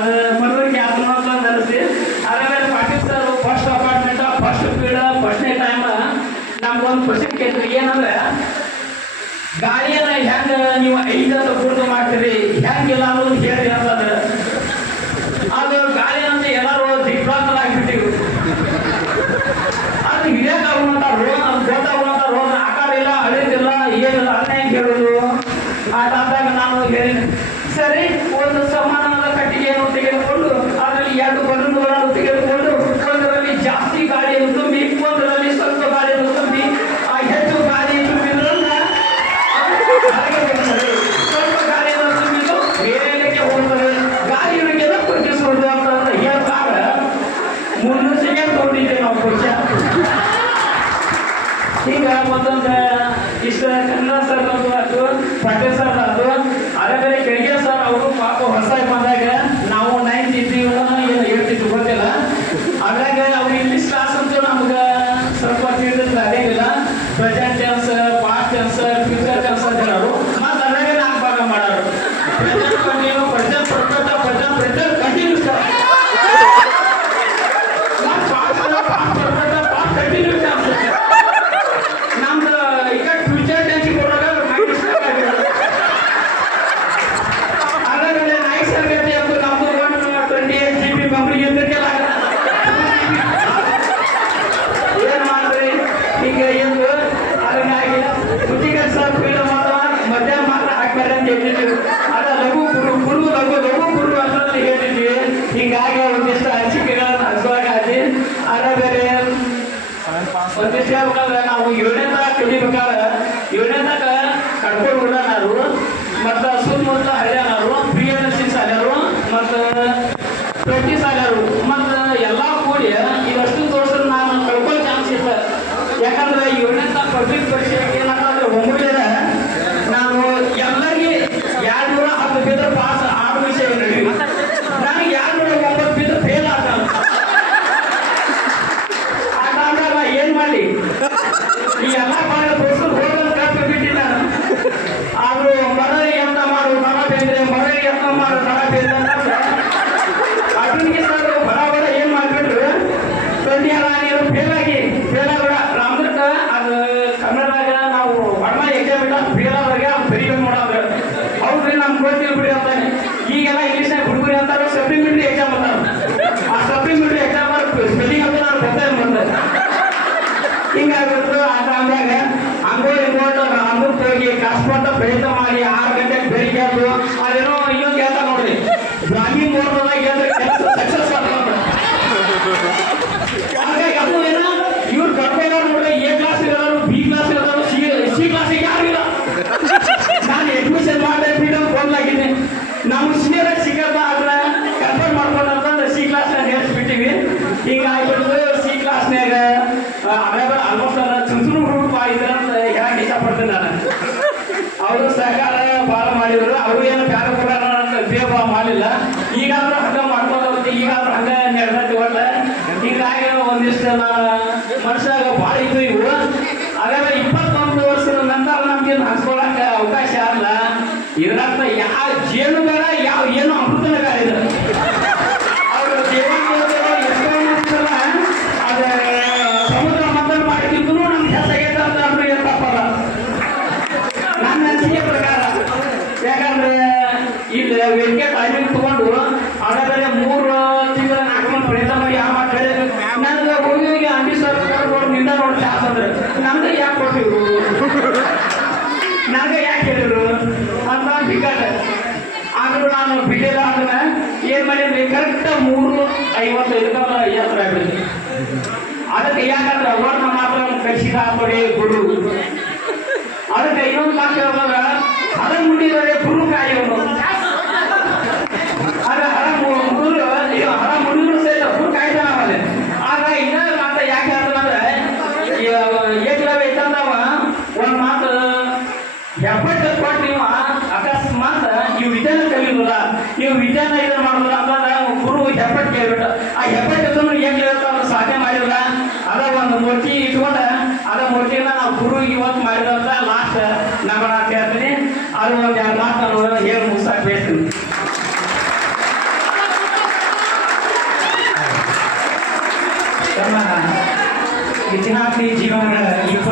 ಅದು ಮನವರಿಕೆ ಆತ್ಮ ಅಂತ ನಡೆಸಿ ಆಮೇಲೆ Patil sir first apartment first period ಫಸ್ಟ್ನೇ ಟೈಮ್ ನಮ್ಗೊಂದು ಕ್ವಶನ್ ಕೇಳ್ತೀವಿ ಏನಂದ್ರೆ ಗಾಳಿಯನ್ನ ಹೆಂಗ ನೀವು 5 ಅಂತ ಗುರುತು ಮಾಡ್ತೀರಿ ಹೆಂಗಿಲ್ಲ ಅನ್ನೋದು ಹೇಳಿ ಅಂತಂದ್ರೆ ಅದು ಗಾಳಿ ಅಂತ ಎಲ್ಲರೂ ದಿಗ್ಭ್ರಾಂತರಾಗ್ಬಿಟ್ಟಿವಿ ಅದು ಹಿಡಿಯೋಕ್ಕಾಗುವಂತ ರೋಗ ಅದು ಗೊತ್ತಾಗುವಂತ ರೋಗ ಆಕಾರ ಇಲ್ಲ ಅಳಿದಿಲ್ಲ ಏನಿಲ್ಲ ಅದನ್ನ ಹೆಂಗೆ ಹೇಳೋದು ಆ ಟೈಮ್ದಾಗ ನಾನು ಹೇಳಿದೆ ಸರಿ ಒಂದು ಸಮಾನವಾದ ಕಟ್ಟಿಗೆಯನ್ನು ತೆಗೆದುಕೊಂಡು ಅದರಲ್ಲಿ 2 ಬಲೂನ್ಗಳನ್ನು ತೆಗೆದುಕೊಂಡು ಒಂದರಲ್ಲಿ ಜಾಸ್ತಿ ಗಾಳಿಯನ್ನು ತುಂಬಿ ಒಂದರಲ್ಲಿ ಸ್ವಲ್ಪ ಗಾಳಿಯನ್ನು ತುಂಬಿ ಆ ಹೆಚ್ಚು ಗಾಳಿ ತುಂಬಿದ್ರಲ್ಲ ಸ್ವಲ್ಪ ಗಾಳಿಯನ್ನು ತುಂಬಿದ್ದು ಬೇರೆಗೆ ಹೋಗ್ತದೆ ಗಾಳಿ ಇಳಿಗೆಲ್ಲ ಪರೀಕ್ಷಿಸುವುದು ಅಂತ ಹೇಳ್ತಾಗ 300 ಸೆಕೆಂಡ್ ತಗೊಂಡಿದ್ದೆ ನಾವು ಪರೀಕ್ಷೆ ಈಗ ಮತ್ತೊಂದು ಇಷ್ಟ ಕನ್ನಡ ಸರ್ ಆಯ್ತು ಪಾಟೀಲ್ ಸರ್ ಆಯ್ತು ಅದೇ ಬೇರೆ ಕೆಳಗೆ ಸರ್ ಅವರು ಪಾಪ ಹೊಸ ಬಂದಾಗ ನಾವು 9th ಇದ್ದೀವಿ ಏನು ಹೇಳ್ತಿದ್ರು ಗೊತ್ತಿಲ್ಲ ಅದ್ರಾಗ ಅವ್ರು ಇಂಗ್ಲೀಷ್ ಕ್ಲಾಸ್ ಅಂತೂ ನಮ್ಗೆ ಸ್ವಲ್ಪ ತಿಳಿದ್ರೆ ಅದೇನಿಲ್ಲ present tense past tense future tense ಅಂತ ಹೇಳೋರು ಮತ್ತು ಅದ್ರಾಗ 4 ಭಾಗ ಮಾಡೋರು present continue present perfect present continuous ನಮ್ದು ಈಗ ಫ್ಯೂಚರ್ ಟೆನ್ಸ್ ಕೊಡುವಾಗ ಅದರಲ್ಲಿ ನೈಸ್ ಆಗೈತೆ ಅಂತ ನಮ್ದು 128 GB ಮೆಮೊರಿ ಇದ್ದಕ್ಕೆಲ್ಲ ಏನು ಮಾಡ್ರಿ ಈಗ ಎಂದು ಅದಕ್ಕಾಗಿ ಬುದ್ಧಿಗೆ ಸರ್ ಫೀಲ್ ಮಾತ್ರ ಮಧ್ಯಾಹ್ನ ಮಾತ್ರ ಹಾಕ್ಬಾರ್ದು ಅಂತ ಹೇಳ್ತಿದ್ವಿ ಅದ ಲಘು ಗುರು ಅಂತ ಹೇಳ್ತಿದ್ವಿ ಹೀಗಾಗಿ ಒಂದಿಷ್ಟು ಅನಿಸಿಕೆಗಳನ್ನು ಹಂಚುವಾಗಾತಿ ಅದೇ ಬೇರೆ ಒಂದಿಷ್ಟು ಹೇಳ್ಬೇಕಾದ್ರೆ ನಾವು 7ನೇ ತನಕ ಕಲಿಬೇಕಾದ್ರೆ 7ನೇ ತನಕ ಕಡ್ಕೊಂಡು ಹುಡುಗನಾರು ಮತ್ತು ಸುತ್ತಮುತ್ತ ಹಳ್ಳಿಯನಾರು BNSC ಶಾಲೆಯವರು ಮತ್ತು 20 ಶಾಲೆಯವರು ಮತ್ತು ಎಲ್ಲ ಕೂಡಿ ಇವಷ್ಟು ತೋರಿಸಿದ್ರೆ ನಾನು ಕಳ್ಕೊಳ್ಳೋ ಚಾನ್ಸ್ ಇಲ್ಲ ಯಾಕಂದ್ರೆ 7ನೇ ತನಕ ಪಬ್ಲಿಕ್ ಪರೀಕ್ಷೆ ಏನಾದ್ರೆ ಒಮ್ಮೆ ನಾನು ಎಲ್ಲರಿಗೆ 210 ಬಿದ್ದರೆ ಪಾಸ್ 6 ವಿಷಯ ನಡೀವಿ ನನಗೆ 209 ಬಿದ್ದರೆ ಫೇಲ್ ಆಗ್ತಾನೆ ಏನ್ ಮಾಡಿ ಈ ಎಲ್ಲ ಪಾಠ ತೋರಿಸೋದು ಹೋಗೋದು ಕಪ್ಪು ಬಿಟ್ಟಿ ನಾನು ಆದ್ರೂ ಮರಳಿ ಯತ್ನ ಮಾಡು ನರ ಬೇಂದ್ರೆ ಮರಳಿ ಯತ್ನ ಮಾಡು ನರ ಬೇಂದ್ರೆ ಅಂತಂದ್ರೆ ಅರ್ಜುನಿಗೆ ಸರ್ ಬಡ ಏನ್ ಮಾಡ್ಬಿಟ್ರು 20 ನೀರು ಫೇಲ್ ಆಗಬೇಡ ರಾಮದಕ್ಕ ಅದು ಕನ್ನಡದಾಗ ನಾವು ವರ್ಮ ಎಕ್ಸಾಮ್ ಇಟ್ಟ ಫೇಲ್ ಆದವ್ರಿಗೆ ಅದು ಬರೀಬೇಕು ಮಾಡೋದ್ರೆ ಹೌದ್ರಿ ನಮ್ಗೆ ಗೊತ್ತಿಲ್ಲ ಬಿಡಿ ಅಂತಾನೆ ಈಗೆಲ್ಲ ಇಂಗ್ಲೀಷ್ನಾಗ ಹುಡುಗರಿ ಅಂತಾರೆ ಸಪ್ಲಿಮೆಂಟ್ರಿ ಎಕ್ಸಾಮ್ ಅಂತಾರೆ ಆ ಸಪ್ಲಿಮೆಂಟ್ರಿ ಎಕ್ಸಾಮ್ ಸ್ಪೆಲ್ಲಿಂಗ್ ಅಂತ ನಾನು ಗೊತ್ತಾಗ ಮಾಡ್ತಾರೆ ಹಿಂಗಾಗಿತ್ತು ಆ ಟೈಮ್ದಾಗ ಹಂಗೋ ಹಿಂಗೋಟು ಅಮೃತ ಹೋಗಿ ಕಷ್ಟಪಟ್ಟ ಪ್ರಯತ್ನ ಮಾಡಿ 6 ಗಂಟೆಗೆ ಬೆಳಿಗ್ಗೆ ಅದು ಅದೇನೋ ಇನ್ನೊಂದು ಹೇಳ್ತಾ ನೋಡ್ರಿ ಬ್ರಾಹ್ಮಿ ಮುಹೂರ್ತದಾಗ ಕೆಲಸ ಸಕ್ಸಸ್ ಆಗ್ತದೆ ಹಾಗಾಗಿ ಅದು ಏನೋ ಇವ್ರು ಕರ್ಕೊಂಡವ್ರು ನೋಡ್ರಿ A ಕ್ಲಾಸ್ ಇರೋರು B ಕ್ಲಾಸ್ ಇರೋರು C ಕ್ಲಾಸಿಗೆ ಯಾರು ಇಲ್ಲ ನಾನು ಅಡ್ಮಿಷನ್ ಮಾಡಿದೆ ಬಿಟ್ಟು ಬಂದಾಗಿದ್ದೆ ನಾವು ಸೀನಿಯರ್ ಸಿಗಪ್ಪ ಆದ್ರೆ ಕನ್ಫರ್ಮ್ ಮಾಡ್ಕೊಂಡಂತಂದ್ರೆ C ಕ್ಲಾಸ್ನಾಗ ಹೇಳ್ಸ್ಬಿಟ್ಟಿವಿ ಈಗ ಆಗ್ಬಿಟ್ಟು C ಕ್ಲಾಸ್ನಾಗ ಆಲ್ಮೋಸ್ಟ್ ಚುಂಚುರು ಹುಡುಗ ಇದ್ರಂತ ಹೇಳಕ್ ಇಷ್ಟಪಡ್ತೀನಿ ನಾನು ಅವರು ಸಹಕಾರ ಭಾಳ ಮಾಡಿದ್ರು ಅವರು ಏನು ಬ್ಯಾರ ಕೂಡ ಬೇಗ ಮಾಡಲಿಲ್ಲ ಈಗಾದ್ರೂ ಹಂಗ ಮಾಡ್ಕೊಂಡು ಈಗಾದ್ರೂ ಹಂಗ ನಡೆದೈತಿ ಒಟ್ಟ ಹೀಗಾಗಿ ಒಂದಿಷ್ಟು ಮನುಷ್ಯಾಗ ಭಾಳ ಇದ್ದು ಇವು ಹಾಗಾದ್ರೆ 21 ವರ್ಷದ ನಂತರ ನಮ್ಗೇನು ಹಂಚ್ಕೊಳಕ ಅವಕಾಶ ಅಲ್ಲ ಇದರರ್ಥ ಯಾವ ಜೇನು ಬೇಡ ಯಾವ ಏನು ಅಮೃತನ ಬೇಡ ಇದ್ರ ಅವರು ದೇವಾಲಯದವರು ಎಷ್ಟೊಂದು ಅದ ಸಮುದ್ರ ಮಂಥನ ಮಾಡಿದ್ದು ನಮ್ಗೆ ಹೆಚ್ಚಾಗೈತೆ ಅಂತ ಅಂದ್ರೆ ತಪ್ಪಲ್ಲ ನನ್ನ ಅನಿಸಿಕೆ ಪ್ರಕಾರ ಯಾಕಂದ್ರೆ ಇಲ್ಲಿ ವೇದಿಕೆ ಟೈಮಿಂಗ್ ತಗೊಂಡು ಅದಾದ್ರೆ 3 ತಿಂಗಳ 4 ಮಂದಿ ಪ್ರಯತ್ನ ಮಾಡಿ ಯಾವ ಮಾಡಿ ನನಗೆ ಹುಡುಗಿಗೆ ಅಂಬಿ ಸರ್ ನಿಂದ ನೋಡಿ ಚಾನ್ಸ್ ಅಂದ್ರೆ ನಮ್ಗೆ ಯಾಕೆ ಕೊಟ್ಟಿರು ನನಗೆ ಯಾಕೆ ಹೇಳಿದ್ರು ಅಂತ ಬಿಕ್ಕಟ್ಟ ಆದ್ರೂ ನಾನು ಬಿಟ್ಟಿಲ್ಲ ಅದನ್ನ ಏನ್ ಮಾಡಿದ್ರಿ ಕರೆಕ್ಟ್ 3:55 ಎತ್ತರ ಆಗ್ಬಿಡ್ತು ಅದಕ್ಕೆ ಯಾಕಂದ್ರೆ ವರ್ಣ ಮಾತ್ರ ಕಳಿಸಿದ ಕೊಡಿ ಗುರು ಅದಕ್ಕೆ ಇನ್ನೊಂದು ಮಾತು ಹೇಳಿದಾಗ ಹರ ಮುಡಿದರೆ ಗುರು ಕಾಯೋನು ಆಗ ಹರ ಮುಡಿದ್ರು ಸಹಿತ ಗುರು ಕಾಯ್ತಾನ ಅವಲ್ಲಿ ಆಗ ಇನ್ನೊಂದು ಮಾತು ಯಾಕೆ ಹೇಳ್ತಾನಂದ್ರೆ ಏಕಲವ್ಯ ಇತ್ತಂದವ ಒಂದು ಮಾತು ಎಪ್ಪತ್ತು ಕೊಟ್ಟು ನೀವು ಅಕಸ್ಮಾತ್ ನೀವು ವಿಧಾನ ಕಲಿಯೋದಿಲ್ಲ ನೀವು ವಿಧಾನ ಇದನ್ನು ಮಾಡೋದಿಲ್ಲ ಅಂತಂದ್ರೆ ಗುರು ಎಪ್ಪಟ್ಟು ಕೇಳ್ಬಿಟ್ಟು ಆ ಎಪ್ಪತ್ತು ಏನ್ ಕೇಳ್ತಾವ ಸಾಧನೆ ಮಾಡಿಲ್ಲ ಅದ ಒಂದು ಮೂರ್ತಿ ಇಟ್ಕೊಂಡ ಅದ ಮೂರ್ತಿಯನ್ನ ನಾವು ಗುರು ಇವತ್ತು ಮಾಡಿದಂತ ಲಾಸ್ಟ್ ನಮ್ಮ ಅಂತ ಹೇಳ್ತೀನಿ ಅದು ಒಂದು 2 ಮಾತು ನಾನು ಹೇಳಿ ಮುಗಿಸಾಕ್ ಬೇಡ್ತೀನಿ ವಿದ್ಯಾರ್ಥಿ ಜೀವನದ